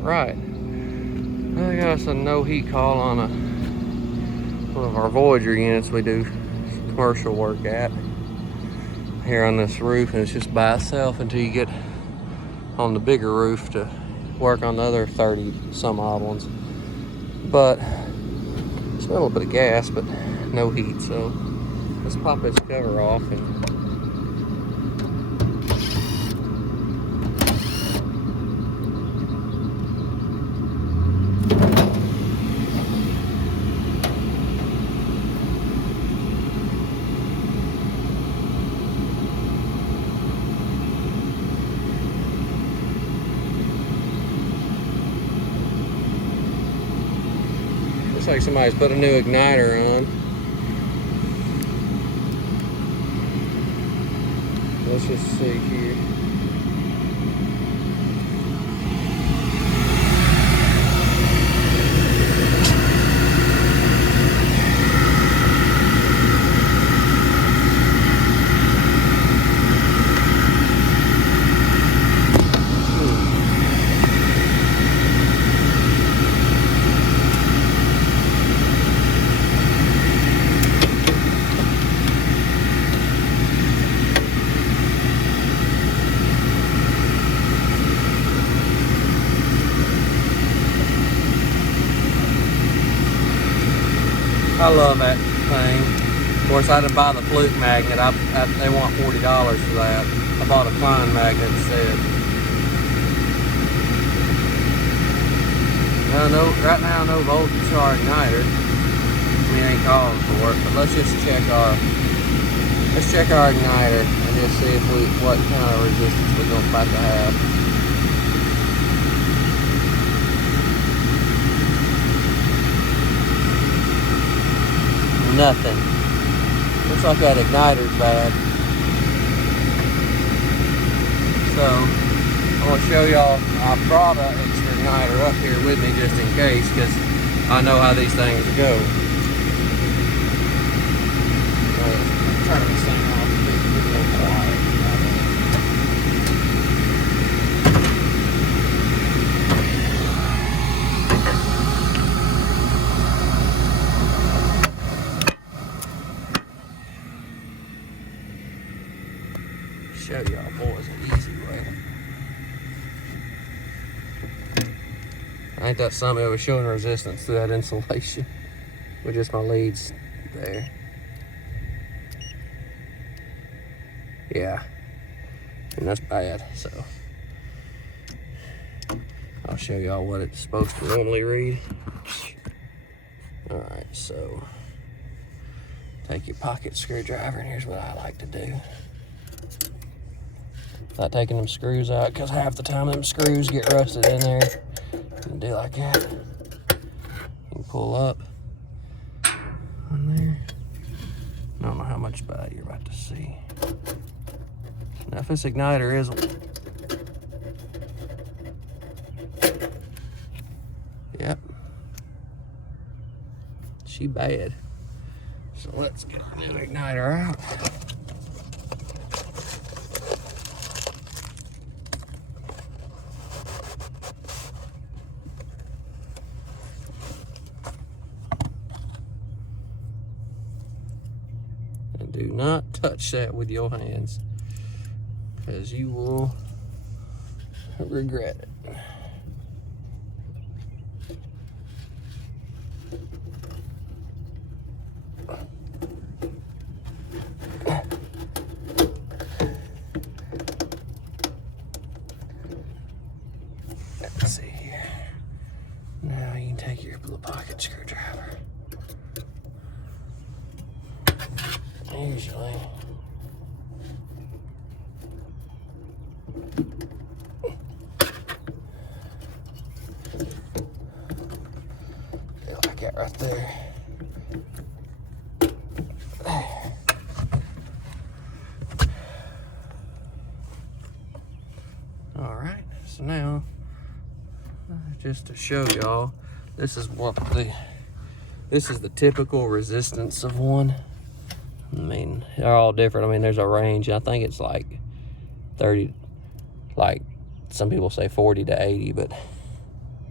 Right. I got us a no heat call on one of our Voyager units we do commercial work at here on this roof, and it's just by itself until you get on the bigger roof to work on the other 30 some odd ones. But it's a little bit of gas, but no heat. So let's pop this cover off and looks like somebody's put a new igniter on. Let's just see here. I love that thing. Of course, I didn't buy the fluke magnet. They want $40 for that. I bought a Trane magnet instead. No, right now, no voltage to our igniter. I mean, it ain't calling for it, but let's check our igniter and just see if what kind of resistance we're going to have. Nothing. Looks like that igniter's bad. So I want to show y'all. I brought an extra igniter up here with me just in case, because I know how these things go. Turn this thing off a bit, a little quiet. Show y'all boys an easy way. I think that's something that was showing resistance to that insulation with just my leads there. Yeah, and that's bad. So I'll show y'all what it's supposed to normally read. All right, so take your pocket screwdriver, and here's what I like to do. Not taking them screws out, because half the time them screws get rusted in there. And do like that. And pull up on there. I don't know how much bad you're about to see. Now if this igniter is, yep, she bad. So let's get our new igniter out. And do not touch that with your hands, because you will regret it. Let's see here. Now you can take your little pocket screwdriver. Usually like that right there. All right, so now just to show y'all, this is the typical resistance of one. I mean, they're all different. I mean, there's a range. I think it's like 30, like some people say 40 to 80, but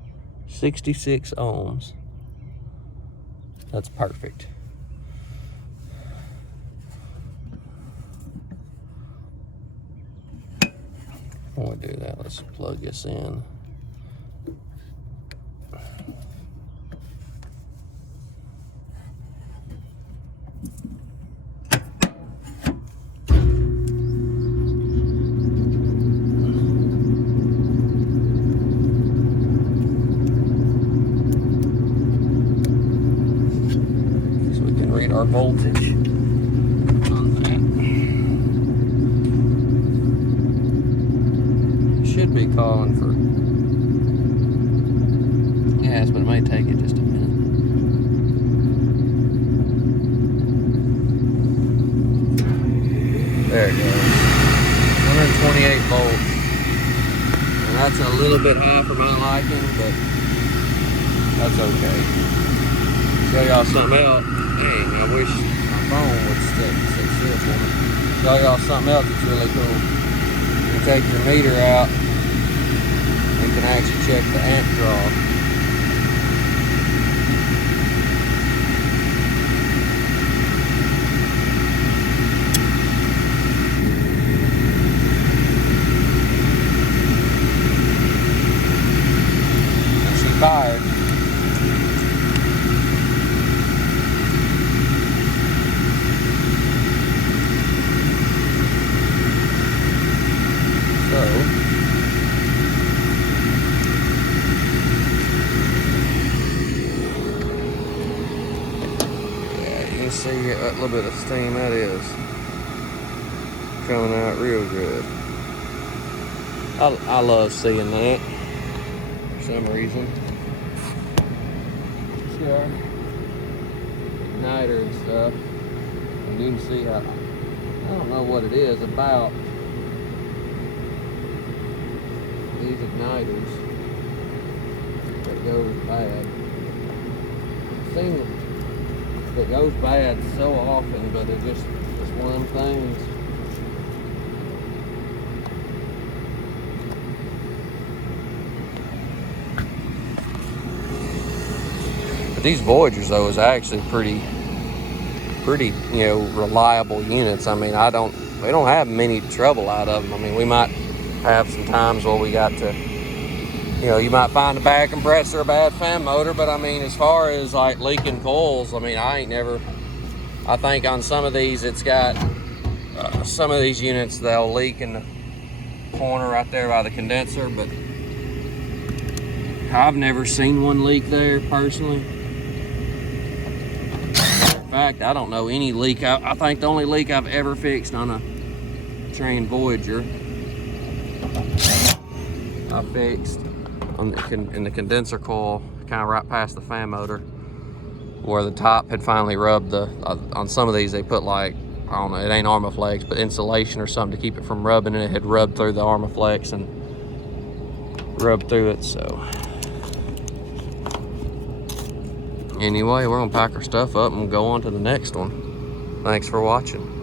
66 ohms. That's perfect. Before we do that, let's plug this in. Our voltage on that. Should be calling for gas, but it may take it just a minute. There it goes. 128 volts. And that's a little bit high for my liking, but that's okay. Show y'all something else. Dang, I wish my phone would sit still for me. Show y'all something else that's really cool. You take your meter out, you can actually check the amp draw. And she fired. See that little bit of steam that is coming out real good. I love seeing that for some reason. See our igniter and stuff, and you can see how, I don't know what it is about these igniters that goes bad. It goes bad so often, but it's one of them things. But these Voyagers though is actually pretty, reliable units. I mean, we don't have many trouble out of them. I mean, we might have some times where we got to, you might find a bad compressor, a bad fan motor, but I mean, as far as like leaking coils, I mean, I think on some of these, it's got, some of these units, they'll leak in the corner right there by the condenser, but I've never seen one leak there personally. In fact, I don't know any leak. I think the only leak I've ever fixed on a Trane Voyager, I fixed in the condenser coil, kind of right past the fan motor, where the top had finally rubbed on some of these they put like, I don't know, it ain't Armaflex, but insulation or something to keep it from rubbing, and it had rubbed through the Armaflex and rubbed through it. So anyway, we're gonna pack our stuff up and go on to the next one. Thanks for watching.